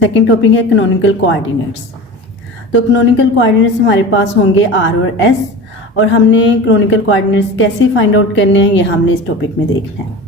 Second topic है canonical coordinates. तो canonical coordinates हमारे पास होंगे आर और एस, और हमने कैनोनिकल कोऑर्डिनेट्स कैसे फाइंड आउट करने हैं ये हमने इस टॉपिक में देखना है।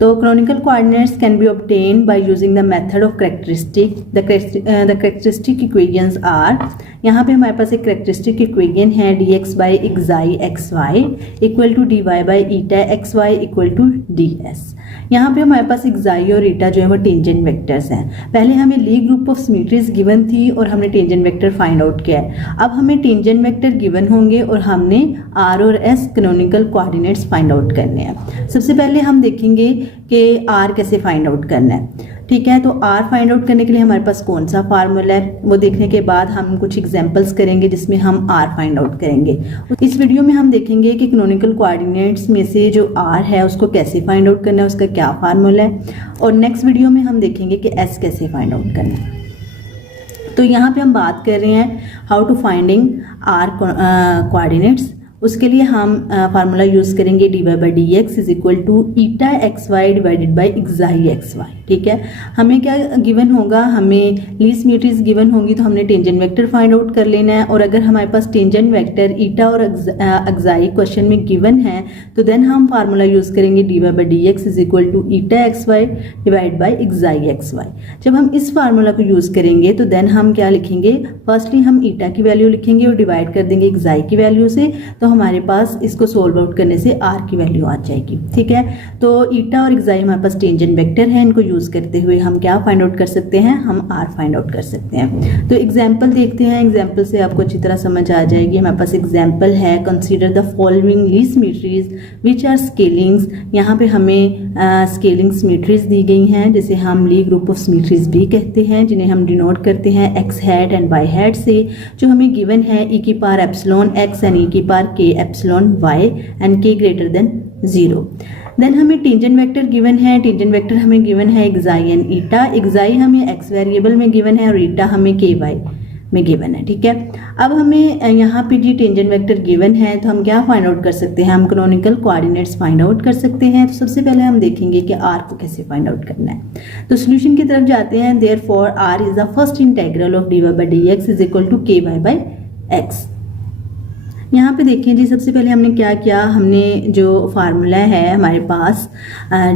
तो canonical coordinates can be obtained by using the method of characteristic. The characteristic equations are, यहाँ पे हमारे पास एक कैरेक्टरिस्टिक इक्वेशन है dx by xi X Y equal to dy by eta X Y equal to ds। यहाँ पे हमारे पास एक्साई और ईटा जो है वो टेंजेंट वेक्टर्स हैं। पहले हमें ली ग्रुप ऑफ सिमेट्रीज गिवन थी और हमने टेंजेंट वेक्टर फाइंड आउट किया है। अब हमें टेंजेंट वेक्टर गिवन होंगे और हमने आर और S canonical coordinates find out करने हैं। सबसे पहले हम देखेंगे कि आर कैसे फाइंड आउट करना है। ठीक है, तो आर फाइंड आउट करने के लिए हमारे पास कौन सा फार्मूला है वो देखने के बाद हम कुछ एग्जांपल्स करेंगे जिसमें हम आर फाइंड आउट करेंगे। इस वीडियो में हम देखेंगे कि कैनोनिकल कोऑर्डिनेट्स में से जो आर है उसको कैसे फाइंड आउट करना है, उसका क्या फार्मूला है, और नेक्स्ट वीडियो में हम देखेंगे कि एस कैसे फाइंड आउट करना है। तो यहाँ पे हम बात कर रहे हैं how to finding R coordinates. उसके लिए हम फार्मूला यूज़ करेंगे dy by D X is equal to eta X Y divided by xi X Y. ठीक है, हमें क्या गिवन होगा, हमें लीस्ट सिमेट्रीज गिवन होंगी तो हमने टेंजेंट वेक्टर फाइंड आउट कर लेना है। और अगर हमारे पास टेंजेंट वेक्टर ईटा और एक्साई क्वेश्चन में गिवन है तो देन हम फार्मूला यूज़ करेंगे dy by D X is equal to eta X Y divide by xi X Y. जब हम इस फार्मूला को यूज़ करेंगे तो देन हम क्या लिखेंगे, फर्स्टली हम ईटा की वैल्यू लिखेंगे और डिवाइड कर देंगे एक्साई की वैल्यू से, तो हमारे पास इसको सोल्व आउट करने से आर की वैल्यू आ जाएगी। ठीक है, तो ईटा और एक्साई हमारे पास टेंजेंट वेक्टर है, इनको यूज करते हुए हम क्या फाइंड आउट कर सकते हैं, हम आर फाइंड आउट कर सकते हैं। तो एग्जांपल देखते हैं, एग्जांपल से आपको अच्छी तरह समझ आ जाएगी। हमारे पास एग्जांपल है, consider the following least symmetries which are scalings. यहाँ पे हमें स्केलिंग सिमेट्रीज दी गई हैं जिसे हम ली ग्रुप ऑफ सिमेट्रीज भी कहते हैं, जिन्हें हम डिनोट करते हैं X hat and Y hat से। जो हमें गिवन है ई की power epsilon X and E की power K epsilon Y and K greater than 0। Then हमें टेंजेंट वेक्टर गिवन है, टेंजेंट वेक्टर हमें गिवन है एक्साई एंड ईटा। एक्साई हमें एक्स वेरिएबल में गिवन है और ईटा हमें के वाई में गिवन है। ठीक है, अब हमें यहाँ पे जी टेंजेंट वेक्टर गिवन है तो हम क्या फाइंड आउट कर सकते हैं, हम कैनोनिकल कोऑर्डिनेट्स फाइंड आउट कर सकते हैं। तो सबसे पहले हम देखेंगे कि आर को कैसे फाइंड आउट करना है। तो सोल्यूशन की तरफ जाते हैं। Therefore R is the first integral of dy by D X is equal to K Y by X. यहाँ पे देखें जी, सबसे पहले हमने क्या किया, हमने जो फार्मूला है हमारे पास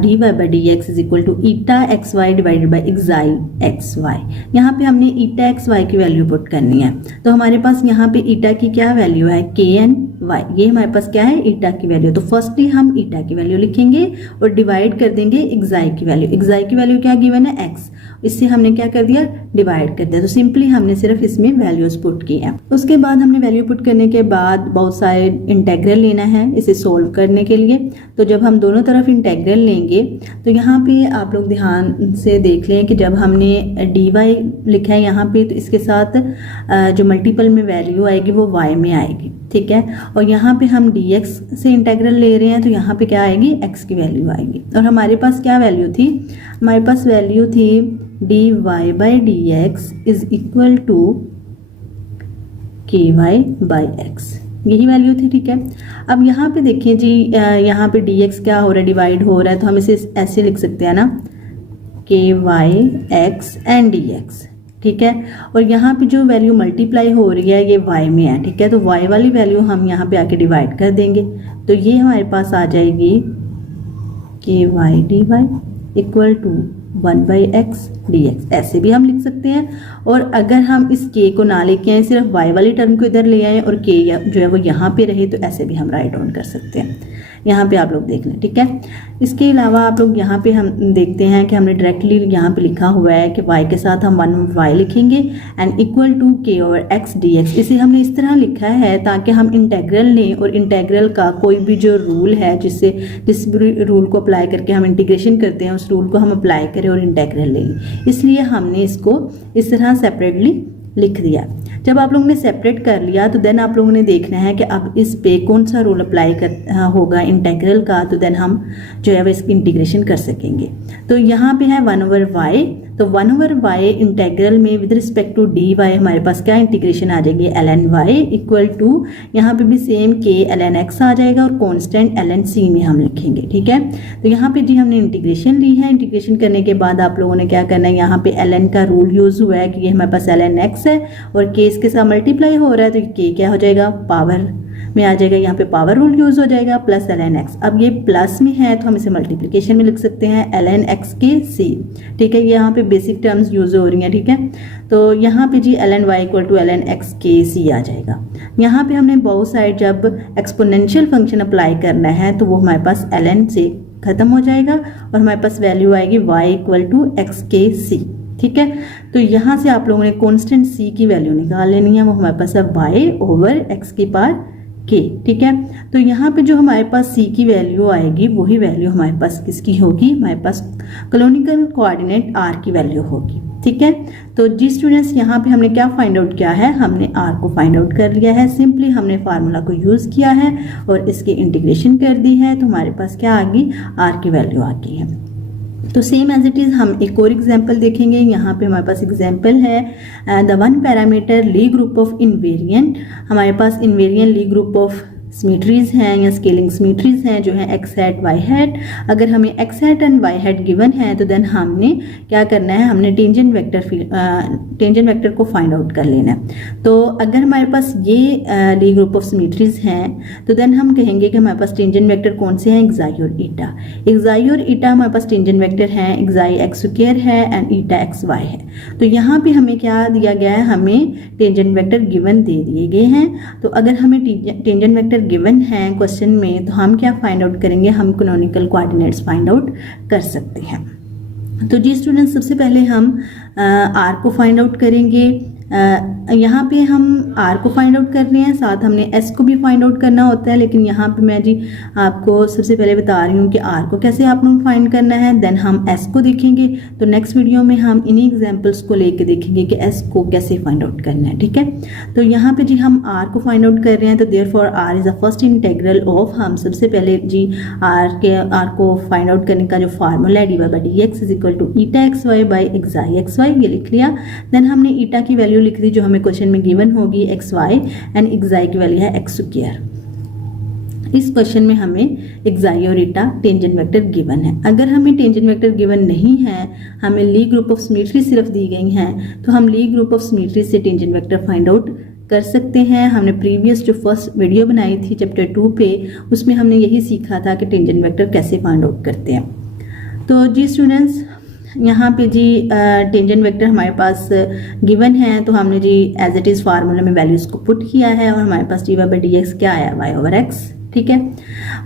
dy by D X is equal to eta X Y divided by xi X Y. यहाँ पे हमने ईटा एक्स वाई की वैल्यू पुट करनी है। तो हमारे पास यहाँ पे ईटा की क्या वैल्यू है, के एन वाई, ये हमारे पास क्या है, ईटा की वैल्यू। तो फर्स्टली हम ईटा की वैल्यू लिखेंगे और डिवाइड कर देंगे एक्साई की वैल्यू। एक्साई की वैल्यू क्या गिवन है, एक्स, इससे हमने क्या कर दिया, डिवाइड कर दिया। तो सिंपली हमने सिर्फ इसमें वैल्यूज पुट की है। उसके बाद हमने वैल्यू पुट करने के बाद बहुत सारे इंटेग्रल लेना है इसे सोल्व करने के लिए। तो जब हम दोनों तरफ इंटेग्रल लेंगे तो यहाँ पे आप लोग ध्यान से देख लें कि जब हमने dy लिखा है यहाँ पे तो इसके साथ जो मल्टीपल में वैल्यू आएगी वो y में आएगी। ठीक है, और यहाँ पे हम dx से इंटेग्रल ले रहे हैं तो यहाँ पे क्या आएगी, x की वैल्यू आएगी। और हमारे पास क्या वैल्यू थी, हमारे पास वैल्यू थी dy by D X is equal to K Y by X, यही वैल्यू थी। ठीक है, अब यहाँ पे देखिए जी, यहाँ पे dx क्या हो रहा है, डिवाइड हो रहा है, तो हम इसे ऐसे लिख सकते हैं ना, के वाई एक्स एंड dx। ठीक है, और यहाँ पे जो वैल्यू मल्टीप्लाई हो रही है ये y में है। ठीक है, तो y वाली वैल्यू हम यहाँ पे आके डिवाइड कर देंगे तो ये हमारे पास आ जाएगी K Y D Y equal to 1 by X D X. ऐसे भी हम लिख सकते हैं, और अगर हम इस k को ना लेके आए, सिर्फ y वाली टर्म को इधर ले आए और k जो है वो यहाँ पे रहे, तो ऐसे भी हम राइट डाउन कर सकते हैं। यहाँ पे आप लोग देख लें। ठीक है, इसके अलावा आप लोग यहाँ पे हम देखते हैं कि हमने डायरेक्टली यहाँ पे लिखा हुआ है कि y के साथ हम 1y लिखेंगे and equal to k over x dx। इसे हमने इस तरह लिखा है ताकि हम इंटेग्रल लें और इंटेग्रल का कोई भी जो रूल है जिस रूल को अप्लाई करके हम इंटीग्रेशन करते हैं उस रूल को हम अप्लाई करें और इंटेग्रल ले लें। इसलिए हमने इसको इस तरह सेपरेटली लिख दिया। जब आप लोगों ने सेपरेट कर लिया तो देन आप लोगों ने देखना है कि अब इस पे कौन सा रूल अप्लाई होगा इंटीग्रल का, तो देन हम जो है वो इसकी इंटीग्रेशन कर सकेंगे। तो यहाँ पे है 1 ओवर वाई, तो 1/y इंटेग्रल में विद रिस्पेक्ट टू dy हमारे पास क्या इंटीग्रेशन आ जाएगी, ln y इक्वल टू, यहाँ पे भी सेम k ln x आ जाएगा और कांस्टेंट ln c में हम लिखेंगे। ठीक है, तो यहाँ पे जी हमने इंटीग्रेशन ली है। इंटीग्रेशन करने के बाद आप लोगों ने क्या करना है, यहाँ पे ln का रूल यूज़ हुआ है कि ये हमारे पास ln x है और k इसके साथ मल्टीप्लाई हो रहा है, तो k क्या हो जाएगा, पावर में आ जाएगा, यहाँ पे पावर रूल यूज़ हो जाएगा, प्लस ln x। अब ये प्लस में है तो हम इसे मल्टीप्लिकेशन में लिख सकते हैं, ln x के c। ठीक है, ये यहाँ पे बेसिक टर्म्स यूज़ हो रही हैं। ठीक है, तो यहाँ पे जी ln y equal to ln x K c आ जाएगा। यहाँ पे हमने बोथ साइड जब एक्सपोनेंशियल फंक्शन अप्लाई करना है तो वो हमारे पास ln से ख़त्म हो जाएगा और हमारे पास वैल्यू आएगी y equal to x K c। ठीक है, तो यहाँ से आप लोगों ने कांस्टेंट c की वैल्यू निकाल लेनी है, वो हमारे पास है y ओवर x की पावर k। ठीक है, तो यहाँ पे जो हमारे पास c की वैल्यू आएगी वही वैल्यू हमारे पास किसकी होगी, हमारे पास कैनोनिकल कोऑर्डिनेट r की वैल्यू होगी। ठीक है, तो जी स्टूडेंट्स यहाँ पे हमने क्या फाइंड आउट किया है, हमने r को फाइंड आउट कर लिया है। सिंपली हमने फार्मूला को यूज़ किया है और इसकी इंटीग्रेशन कर दी है, तो हमारे पास क्या आ गई, r की वैल्यू आ गई है। तो सेम एज इट इज़ हम एक और एग्जाम्पल देखेंगे। यहाँ पे हमारे पास एग्जाम्पल है the one parameter Lie group of invariant. हमारे पास invariant Lie group of symmetries हैं या स्केलिंग सिमेट्रीज हैं जो है x हैट y हैट। अगर हमें x hat and y hat given है तो देन हमने क्या करना है, हमने टेंजेंट वेक्टर को फाइंड आउट कर लेना है। तो अगर हमारे पास ये ली ग्रुप ऑफ सिमेट्रीज हैं तो देन हम कहेंगे कि हमारे पास टेंजेंट वेक्टर कौन से हैं, एक्साई और ईटा। एक्साई और ईटा हमारे पास टेंजेंट वेक्टर हैं, एक्साई एक्स स्क्वायर है एंड ईटा एक्स वाई है। तो यहाँ पे हमें क्या दिया गया है, हमें टेंजेंट वेक्टर गिवन दे दिए गए हैं। तो अगर हमें टेंजेंट वेक्टर गिवन है क्वेश्चन में तो हम क्या फाइंड आउट करेंगे, हम कैनोनिकल कोऑर्डिनेट्स फाइंड आउट कर सकते हैं। तो जी स्टूडेंट्स सबसे पहले हम आर को फाइंड आउट करेंगे। यहाँ पे हम आर को फाइंड आउट कर रहे हैं, साथ हमने एस को भी फाइंड आउट करना होता है, लेकिन यहाँ पे मैं जी आपको सबसे पहले बता रही हूँ कि आर को कैसे आप लोग फाइंड करना है, देन हम एस को देखेंगे। तो नेक्स्ट वीडियो में हम इन्हीं एग्जांपल्स को लेके देखेंगे कि एस को कैसे फाइंड आउट करना है। ठीक है, तो यहाँ पे जी हम आर को फाइंड आउट कर रहे हैं, तो therefore R is a first integral of, हम सबसे पहले जी आर को फाइंड आउट करने का जो फार्मूला है D Y by D X is equal to eta X Y by xi X Y, ये लिख लिया। देन हमने ईटा की वैल्यू लिख दी जो हमें क्वेश्चन में गिवन होगी एक्स वाई एंड एक्साई की वैल्यू है एक्स स्क्वायर। इस क्वेश्चन में हमें एक्साई और ईटा टेंजेंट वेक्टर गिवन है। अगर हमें टेंजेंट वेक्टर गिवन नहीं है, हमें ली ग्रुप ऑफ सिमेट्री सिर्फ दी गई हैं, तो हम ली ग्रुप ऑफ सिमेट्री से टेंजेंट वेक्टर फाइंड आउट कर सकते हैं। हमने प्रीवियस जो फर्स्ट वीडियो बनाई थी चैप्टर 2 पे, उसमें हमने यही सीखा था कि टेंजेंट वेक्टर कैसे फाइंड आउट करते हैं। तो जी स्टूडेंट्स यहाँ पे जी टेंजेंट वेक्टर हमारे पास गिवन है, तो हमने जी एज इट इज़ फार्मूला में वैल्यूज़ को पुट किया है और हमारे पास D Y by D X क्या आया, वाई ओवर एक्स। ठीक है,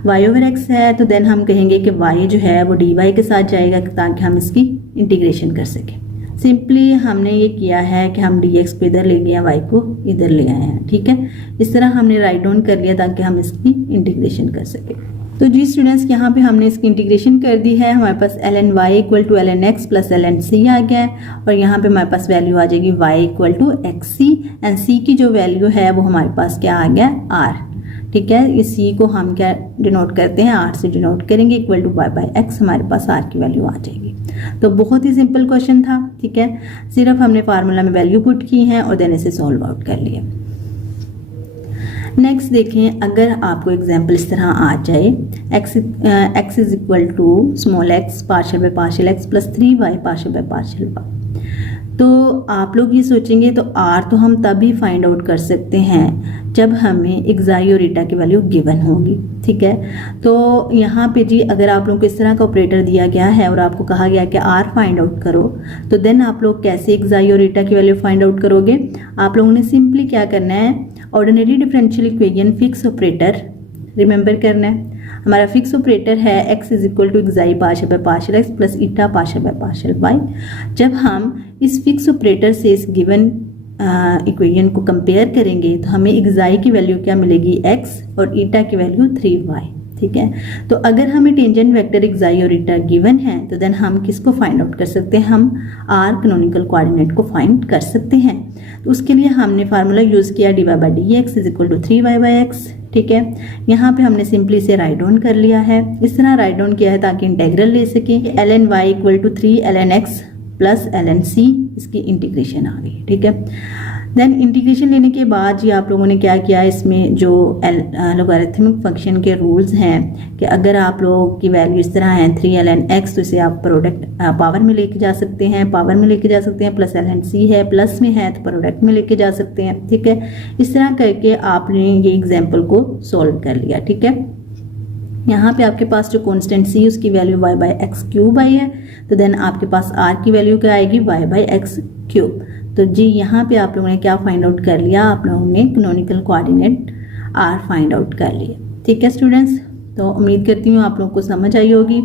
वाई ओवर एक्स है, तो देन हम कहेंगे कि वाई जो है वो डी वाई के साथ जाएगा ताकि हम इसकी इंटीग्रेशन कर सकें। सिंपली हमने ये किया है कि हम डी एक्स को इधर ले गए, वाई को इधर ले आए हैं। ठीक है, इस तरह हमने राइट डाउन कर लिया ताकि हम इसकी इंटीग्रेशन कर सकें। तो जी स्टूडेंट्स यहाँ पे हमने इसकी इंटीग्रेशन कर दी है, हमारे पास ln y equal to ln x plus ln c आ गया है और यहाँ पे हमारे पास वैल्यू आ जाएगी y equal to X C and c की जो वैल्यू है वो हमारे पास क्या आ गया, r। ठीक है, इस c को हम क्या डिनोट करते हैं, r से डिनोट करेंगे, equal to y by X, हमारे पास r की वैल्यू आ जाएगी। तो बहुत ही सिंपल क्वेश्चन था। ठीक है, सिर्फ हमने फार्मूला में वैल्यू पुट की है और देन इसे सॉल्व आउट कर लिया। नेक्स्ट देखें, अगर आपको एग्जाम्पल इस तरह आ जाए, x is equal to small x partial by partial x plus 3y partial by partial y, तो आप लोग ये सोचेंगे तो r तो हम तभी फाइंड आउट कर सकते हैं जब हमें एक्साई और ईटा की वैल्यू गिवन होगी। ठीक है, तो यहाँ पे जी अगर आप लोगों को इस तरह का ऑपरेटर दिया गया है और आपको कहा गया कि r फाइंड आउट करो, तो देन आप लोग कैसे एक्साई और ईटा की वैल्यू फाइंड आउट करोगे। आप लोगों ने सिंपली क्या करना है, ordinary differential equation fix operator remember करना है। हमारा फिक्स ऑपरेटर है x is equal to xi partial by partial x plus eta partial by partial y। जब हम इस फिक्स ऑपरेटर से इस गिवन इक्वेशन को कंपेयर करेंगे तो हमें एक्साई की वैल्यू क्या मिलेगी, x और ईटा की वैल्यू 3y। ठीक है, तो अगर हमें टेंजेंट वेक्टर एक्साई और ईटा गिवन है तो देन हम किसको फाइंड आउट कर सकते हैं, हम आर कैनोनिकल कोऑर्डिनेट को फाइंड कर सकते हैं। तो उसके लिए हमने फार्मूला यूज़ किया D Y by D X is equal to 3y by X. ठीक है, यहाँ पे हमने सिंपली से राइट डाउन कर लिया है, इस तरह राइट डाउन किया है ताकि इंटेग्रल ले सकें। ln y equal to 3 ln x plus ln c, इसकी इंटीग्रेशन आ गई, ठीक है। देन इंटीग्रेशन लेने के बाद जी आप लोगों ने क्या किया, इसमें जो लॉगरिथमिक फंक्शन के रूल्स हैं कि अगर आप लोगों की वैल्यू इस तरह है 3 ln x, तो इसे आप प्रोडक्ट पावर में लेके जा सकते हैं, प्लस ln c है, प्लस में है तो प्रोडक्ट में लेके जा सकते हैं, ठीक है। इस तरह करके आपने ये एग्जाम्पल को सॉल्व कर लिया, ठीक है। यहाँ पे आपके पास जो कांस्टेंट c उसकी value y by X cube आई है, तो देन आपके पास r की वैल्यू क्या आएगी, y बाई एक्स क्यूब। तो जी यहाँ पे आप लोगों ने क्या फाइंड आउट कर लिया, आप लोगों ने canonical coordinate r find out कर लिए, ठीक है स्टूडेंट्स। तो उम्मीद करती हूँ आप लोगों को समझ आई होगी।